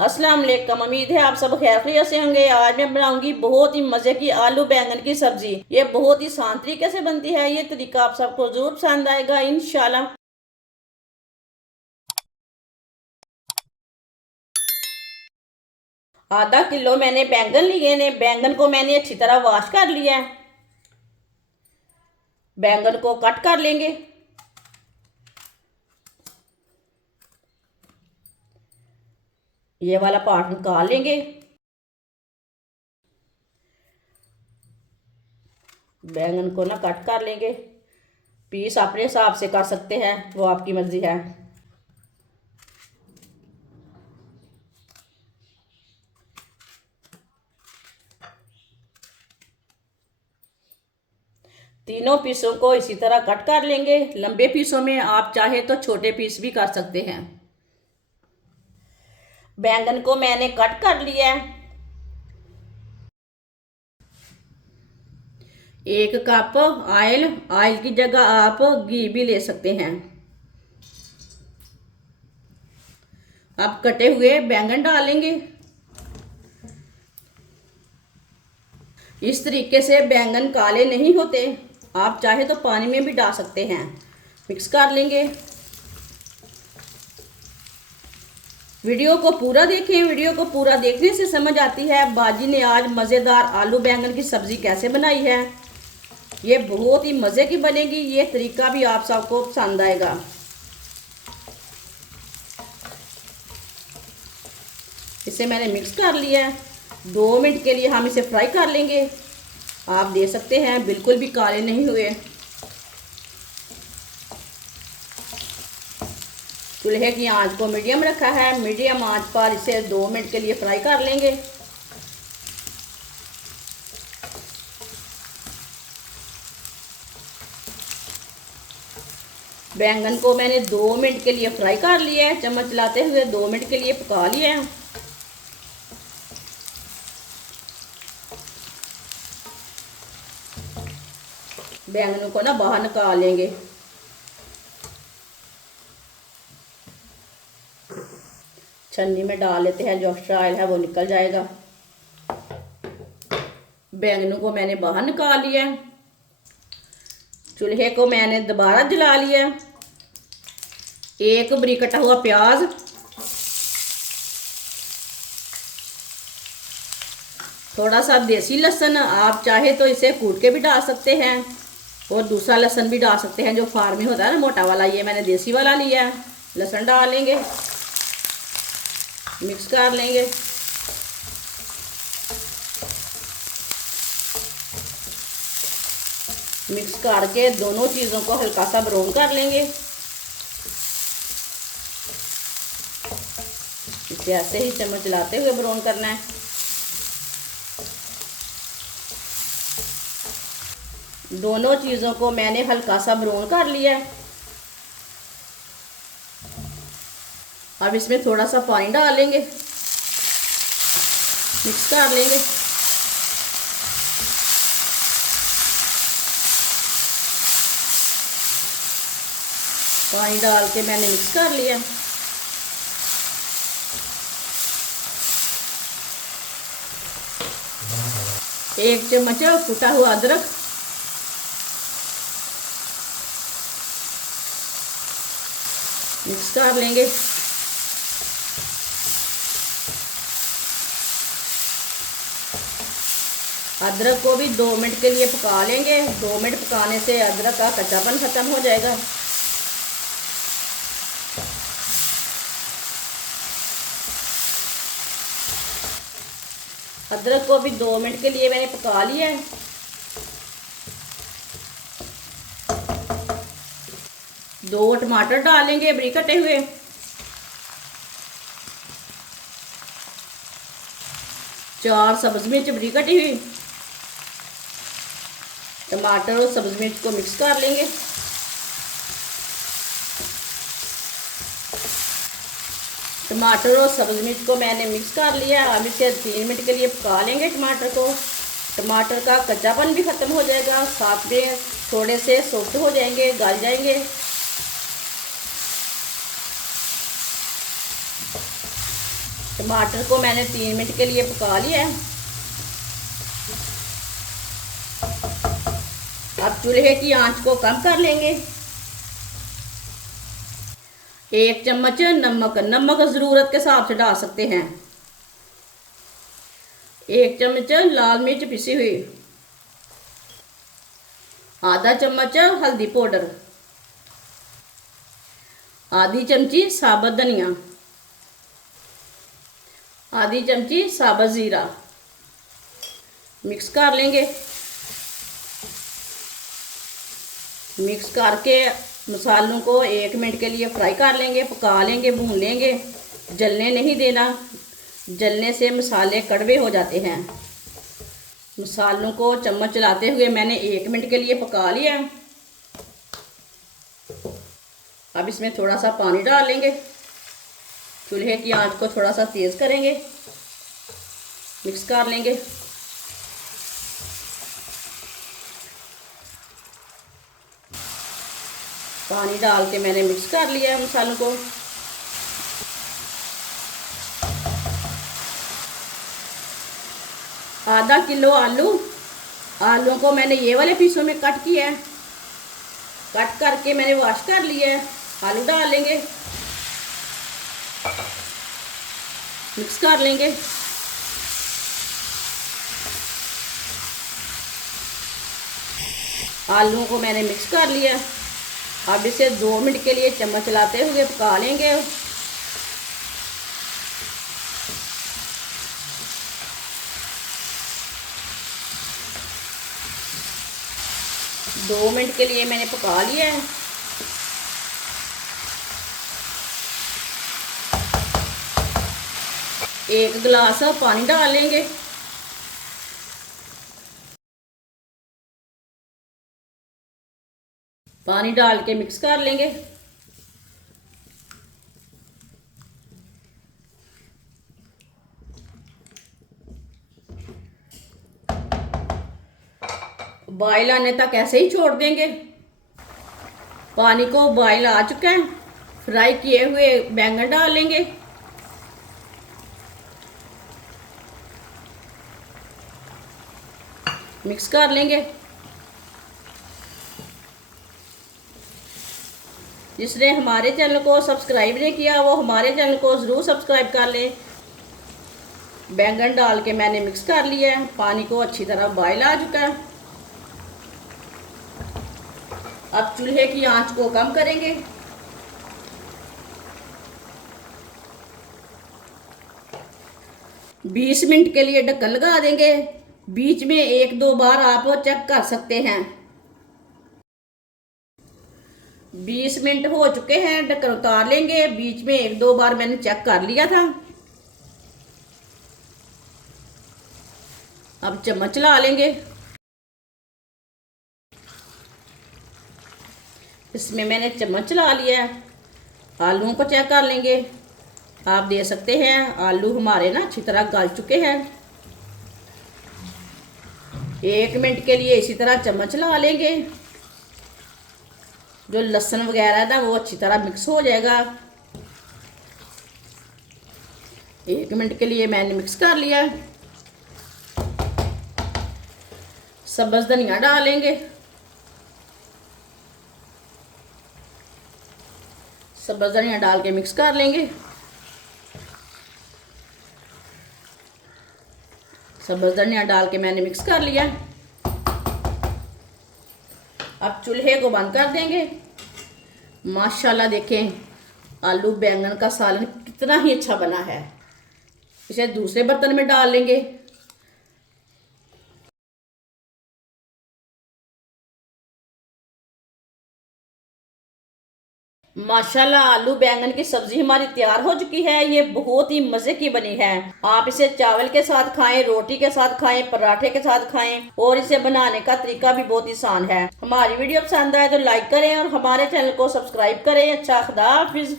अस्सलाम वालेकुम। उम्मीद है आप सब खैरियत से होंगे। आज मैं बनाऊंगी बहुत ही मजे की आलू बैंगन की सब्जी। ये बहुत ही आसान तरीके से बनती है। ये तरीका आप सबको जरूर पसंद आएगा इंशाल्लाह। आधा किलो मैंने बैंगन लिए ने। बैंगन को मैंने अच्छी तरह वॉश कर लिया है। बैंगन को कट कर लेंगे। ये वाला पार्ट निकाल लेंगे। बैंगन को ना कट कर लेंगे। पीस अपने हिसाब से कर सकते हैं, वो आपकी मर्जी है। तीनों पीसों को इसी तरह कट कर लेंगे। लंबे पीसों में आप चाहे तो छोटे पीस भी कर सकते हैं। बैंगन को मैंने कट कर लिया है। 1 कप ऑयल। ऑयल की जगह आप घी भी ले सकते हैं। अब कटे हुए बैंगन डालेंगे। इस तरीके से बैंगन काले नहीं होते। आप चाहे तो पानी में भी डाल सकते हैं। मिक्स कर लेंगे। वीडियो को पूरा देखें। वीडियो को पूरा देखने से समझ आती है बाजी ने आज मज़ेदार आलू बैंगन की सब्ज़ी कैसे बनाई है। ये बहुत ही मज़े की बनेगी। ये तरीका भी आप सबको पसंद आएगा। इसे मैंने मिक्स कर लिया है। 2 मिनट के लिए हम इसे फ्राई कर लेंगे। आप देख सकते हैं बिल्कुल भी काले नहीं हुए। चूल्हे की आंच को मीडियम रखा है। मीडियम आंच पर इसे 2 मिनट के लिए फ्राई कर लेंगे। बैंगन को मैंने 2 मिनट के लिए फ्राई कर लिया है। चम्मच चलाते हुए 2 मिनट के लिए पका लिया है। बैंगनों को ना बाहर निकाल लेंगे। छन्नी में डाल लेते हैं, जो एक्स्ट्रा ऑयल है वो निकल जाएगा। बैंगनों को मैंने बाहर निकाल लिया। चूल्हे को मैंने दोबारा जला लिया। एक बारीक कटा हुआ प्याज, थोड़ा सा देसी लहसुन। आप चाहे तो इसे कूट के भी डाल सकते हैं और दूसरा लहसुन भी डाल सकते हैं जो फार्म में होता है ना, मोटा वाला। ये मैंने देसी वाला लिया है। लहसुन डाल लेंगे। मिक्स कर लेंगे। मिक्स करके दोनों चीज़ों को हल्का सा ब्राउन कर लेंगे। इसे ऐसे ही चम्मच चलाते हुए ब्राउन करना है। दोनों चीज़ों को मैंने हल्का सा ब्राउन कर लिया है। अब इसमें थोड़ा सा पानी डाल लेंगे। मिक्स कर लेंगे। पानी डाल के मैंने मिक्स कर लिया। एक चम्मच कुटा हुआ अदरक, मिक्स कर लेंगे। अदरक को भी 2 मिनट के लिए पका लेंगे। 2 मिनट पकाने से अदरक का कच्चापन खत्म हो जाएगा। अदरक को भी 2 मिनट के लिए मैंने पका लिया है। दो टमाटर डालेंगे बारीक कटे हुए। चार सब्ज मिर्च बारीक कटी हुई। टमाटर और सब्ज मिर्च को मिक्स कर लेंगे। टमाटर और सब्ज मिर्च को मैंने मिक्स कर लिया। अब इसे 3 मिनट के लिए पका लेंगे टमाटर को। टमाटर का कच्चापन भी ख़त्म हो जाएगा, साथ में थोड़े से सॉफ्ट हो जाएंगे, गल जाएंगे। टमाटर को मैंने 3 मिनट के लिए पका लिया है। अब चूल्हे की आंच को कम कर लेंगे। 1 चम्मच नमक, नमक ज़रूरत के हिसाब से डाल सकते हैं। 1 चम्मच लाल मिर्च पिसी हुई, आधा चम्मच हल्दी पाउडर, आधी चमची साबुत धनिया, आधी चमची साबुत ज़ीरा। मिक्स कर लेंगे। मिक्स करके मसालों को 1 मिनट के लिए फ्राई कर लेंगे, पका लेंगे, भून लेंगे। जलने नहीं देना, जलने से मसाले कड़वे हो जाते हैं। मसालों को चम्मच चलाते हुए मैंने 1 मिनट के लिए पका लिया। अब इसमें थोड़ा सा पानी डाल लेंगे। चूल्हे की आंच को थोड़ा सा तेज़ करेंगे, मिक्स कर लेंगे। पानी डाल के मैंने मिक्स कर लिया है मसालों को। आधा किलो आलू को मैंने ये वाले पीसों में कट किया है। कट करके मैंने वॉश कर लिया है। आलू डाल लेंगे, मिक्स कर लेंगे। आलूओं को मैंने मिक्स कर लिया। अब इसे 2 मिनट के लिए चम्मच चलाते हुए पका लेंगे। दो मिनट के लिए मैंने पका लिया है। एक गिलास पानी डाल लेंगे। पानी डाल के मिक्स कर लेंगे। बॉयल आने तक ऐसे ही छोड़ देंगे। पानी को बॉयल आ चुका है। फ्राई किए हुए बैंगन डाल लेंगे। मिक्स कर लेंगे। जिसने हमारे चैनल को सब्सक्राइब नहीं किया वो हमारे चैनल को ज़रूर सब्सक्राइब कर लें। बैंगन डाल के मैंने मिक्स कर लिया है। पानी को अच्छी तरह बॉयल आ चुका है। अब चूल्हे की आंच को कम करेंगे। बीस मिनट के लिए ढक्कन लगा देंगे। बीच में 1-2 बार आप चेक कर सकते हैं। 20 मिनट हो चुके हैं, ढक्कन उतार लेंगे। बीच में 1-2 बार मैंने चेक कर लिया था। अब चम्मच चला लेंगे। इसमें मैंने चम्मच चला लिया है। आलूओं को चेक कर लेंगे। आप देख सकते हैं आलू हमारे ना अच्छी तरह गल चुके हैं। 1 मिनट के लिए इसी तरह चम्मच चला लेंगे। जो लहसुन वगैरह था वो अच्छी तरह मिक्स हो जाएगा। 1 मिनट के लिए मैंने मिक्स कर लिया। सब्ज़ धनिया डालेंगे। सब्ज़ धनिया डाल के मिक्स कर लेंगे। सब्ज़ धनिया डाल के मैंने मिक्स कर लिया। अब चूल्हे को बंद कर देंगे। माशाल्लाह देखें आलू बैंगन का सालन कितना ही अच्छा बना है। इसे दूसरे बर्तन में डाल लेंगे। माशाल्लाह आलू बैंगन की सब्जी हमारी तैयार हो चुकी है। ये बहुत ही मजे की बनी है। आप इसे चावल के साथ खाएं, रोटी के साथ खाएं, पराठे के साथ खाएं और इसे बनाने का तरीका भी बहुत आसान है। हमारी वीडियो पसंद आए तो लाइक करें और हमारे चैनल को सब्सक्राइब करें। अच्छा, खुदा हाफिज।